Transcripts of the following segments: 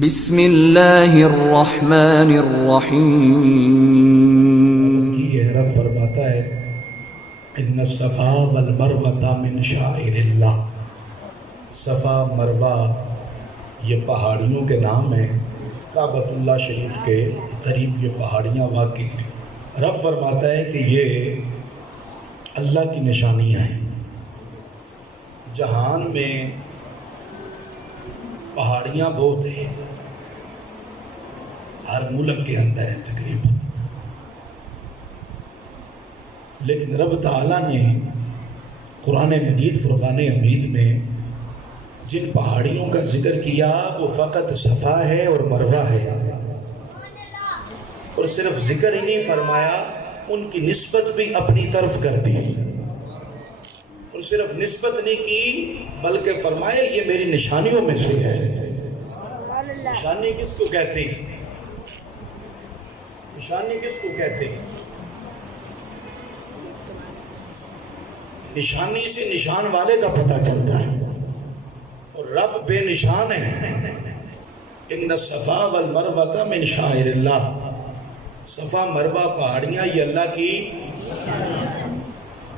بسم اللہ الرحمن الرحیم. یہ رب فرماتا ہے ان الصفا والمروہ من شعائر اللہ. صفا مروہ یہ پہاڑیوں کے نام ہیں. کعبۃ اللہ شریف کے قریب یہ پہاڑیاں واقع ہیں. رب فرماتا ہے کہ یہ اللہ کی نشانیاں ہیں. جہان میں پہاڑیاں بہت ہیں، ہر ملک کے اندر ہیں تقریباً، لیکن رب تعالیٰ نے قرآن مجید فرقان حمید میں جن پہاڑیوں کا ذکر کیا وہ فقط صفا ہے اور مروہ ہے. اور صرف ذکر ہی نہیں فرمایا، ان کی نسبت بھی اپنی طرف کر دی. اور صرف نسبت نہیں کی بلکہ فرمایا یہ میری نشانیوں میں سے ہے. نشانی کس کو کہتے ہیں؟ نشانی کس کو کہتے ہیں؟ نشانی سے نشان والے کا پتہ چلتا ہے، اور رب بے نشان ہے. ان الصفا والمروہ من شعائر اللہ. صفا مروہ پہاڑیاں یہ اللہ کی.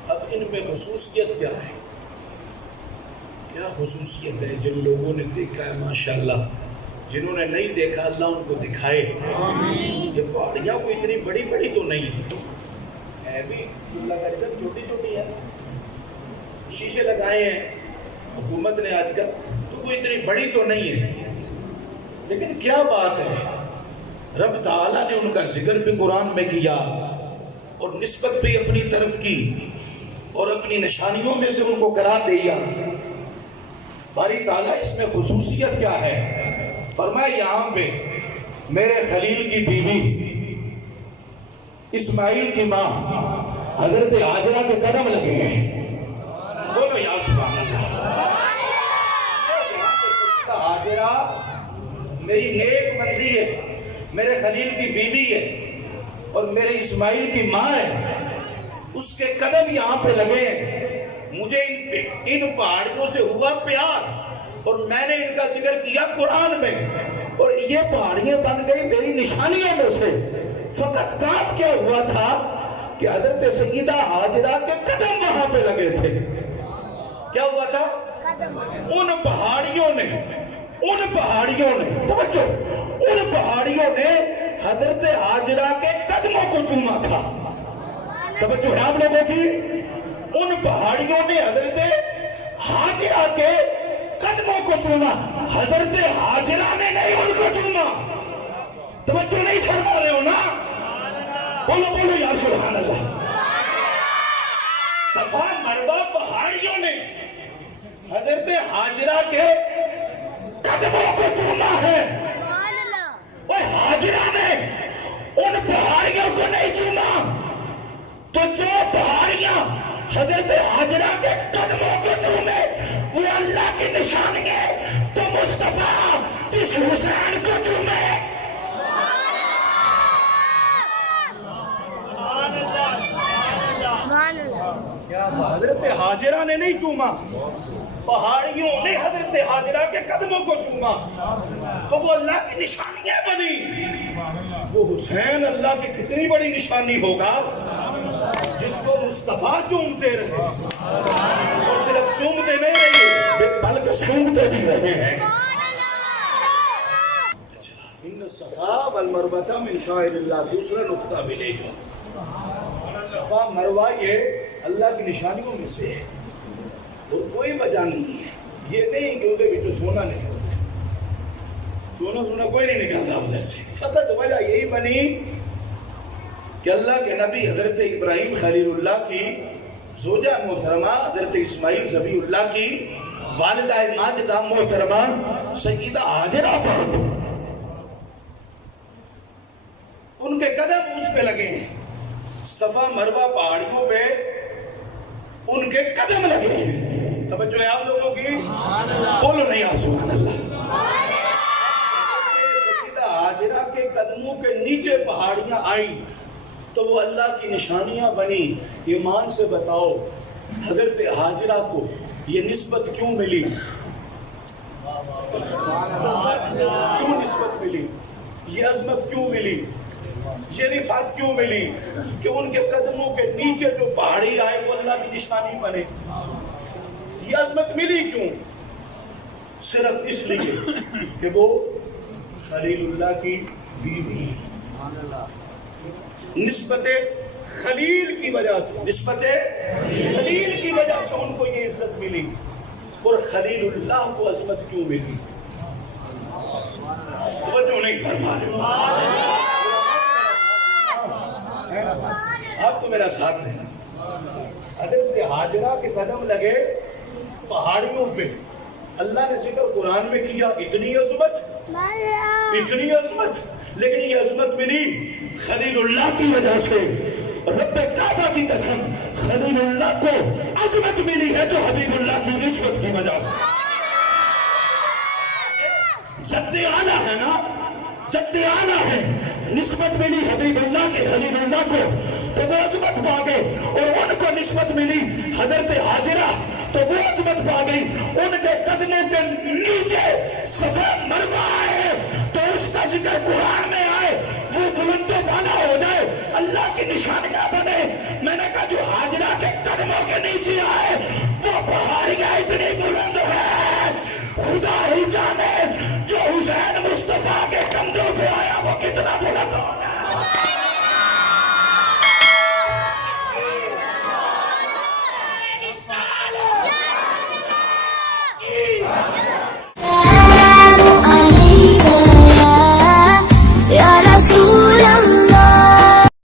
اب ان میں خصوصیت کیا ہے؟ کیا خصوصیت ہے؟ جن لوگوں نے دیکھا ہے ماشاءاللہ، جنہوں نے نہیں دیکھا اللہ ان کو دکھائے. یہ پہاڑیاں کوئی اتنی بڑی بڑی تو نہیں ہے بھی، اللہ کا رزق چھوٹی چھوٹی ہے. شیشے لگائے ہیں حکومت نے آج کل، تو کوئی اتنی بڑی تو نہیں ہے. لیکن کیا بات ہے، رب تعالیٰ نے ان کا ذکر بھی قرآن میں کیا اور نسبت بھی اپنی طرف کی اور اپنی نشانیوں میں سے ان کو قرار دیا. باری تعالیٰ اس میں خصوصیت کیا ہے؟ فرمایا یہاں پہ میرے خلیل کی بیوی اسماعیل کی ماں حضرت ہاجرہ کے قدم لگے ہیں. بولو یا سبحان اللہ. ہاجرہ میری نیک بندی ہے، میرے خلیل کی بیوی ہے اور میرے اسماعیل کی ماں ہے. اس کے قدم یہاں پہ لگے ہیں. مجھے ان پہاڑیوں سے ہوا پیار اور میں نے ان کا ذکر کیا قرآن میں، اور یہ پہاڑیاں بن گئی میری نشانیوں میں سے. فقط کام کیا ہوا تھا کہ حضرت سیدہ ہاجرہ کے قدم وہاں پہ لگے تھے. کیا ہوا تھا؟ ان پہاڑیوں نے توجہ، ان پہاڑیوں نے حضرت ہاجرہ کے قدموں کو چوما تھا. توجہ ہے آپ لوگوں کی. ان پہاڑیوں نے حضرت ہاجرہ کے قدموں کو چوما، حضرت ہاجرہ نے نہیں ان کو چوما. توجہ نہیں فرما رہے ہو نا؟ بولو بولو یا سبحان اللہ. صفا مروہ پہاڑیوں نے حضرت ہاجرہ کے قدموں کو چوما ہے. اور ہاجرہ نے ان پہاڑیوں کو نہیں چوما. تو جو پہاڑیاں حضرت ہاجرہ کے قدموں کو چومے وہ اللہ کی نشانی ہے. تو مصطفیٰ جس حسین کو چومے حضرت ہاجرہ نے نہیں چوما، پہاڑیوں نے حضرت ہاجرہ کے قدموں کو چوما تو وہ اللہ کی نشانیاں بنی. وہ حسین اللہ کی کتنی بڑی نشانی ہوگا جس کو مصطفیٰ چومتے رہے، اور صرف چومتے نہیں رہے بلکہ سونگتے بھی رہے ہیں. ان الصفا والمروہ من شعائر اللہ. دوسرا نقطہ بھی لے جاؤ. صفا مروہ یہ اللہ کی نشانیوں میں سے ہے اور کوئی وجہ نہیں ہے. یہ نہیں کہ ادھر بھی سونا نکلتا ہے، سونا کوئی نہیں نکلتا ادھر سے. فقط وجہ یہی بنی کہ اللہ کے نبی حضرت ابراہیم خلیل اللہ کی زوجہ محترمہ حضرت اسماعیل ذبیح اللہ کی والدہ ماجدہ محترمہ سیدہ ہاجرہ پر ان کے قدم اس پہ لگے ہیں. صفا مروہ پہاڑیوں پہ ان کے قدم لگے ہیں. توجہ ہے آپ لوگوں کی؟ بولو نہیں آپ سبحان اللہ. سیدہ ہاجرہ کے قدموں کے نیچے پہاڑیاں آئیں تو وہ اللہ کی نشانیاں بنی. ایمان سے بتاؤ حضرت ہاجرہ کو یہ نسبت کیوں ملی؟ کیوں نسبت ملی؟ یہ عظمت کیوں ملی؟ یہ رفعت کیوں ملی؟ کہ ان کے قدموں کے نیچے جو پہاڑی آئے وہ اللہ کی نشانی بنے. یہ عظمت ملی کیوں؟ صرف اس لیے کہ وہ خلیل اللہ کی بیوی. نسبت خلیل کی وجہ سے، نسبت خلیل کی وجہ سے ان کو یہ عزت ملی. اور خلیل اللہ کو عظمت کیوں ملی؟ توجہ نہیں فرما رہے. آپ تو میرا ساتھ ہیں. حضرت ہاجرہ کے قدم لگے پہاڑیوں پہ، اللہ نے ذکر قرآن میں کیا. اتنی عظمت، اتنی عظمت، لیکن یہ عظمت ملی خلیل اللہ کی وجہ سے. رب کعبہ کی قسم، خلیل اللہ کو عظمت ملی ہے تو حبیب اللہ کی نسبت کی وجہ سے. جد اعلیٰ ہے نا، جد اعلیٰ ہے. نسبت ملی حبیب اللہ کے خلیل اللہ کو تو وہ عظمت پا گئے. اور ان کو نسبت ملی حضرت ہاجرہ تو وہ عظمت پا گئی. ان کے قدموں کے نیچے صفا مروہ ہے تو اس کا ذکر قرآن میں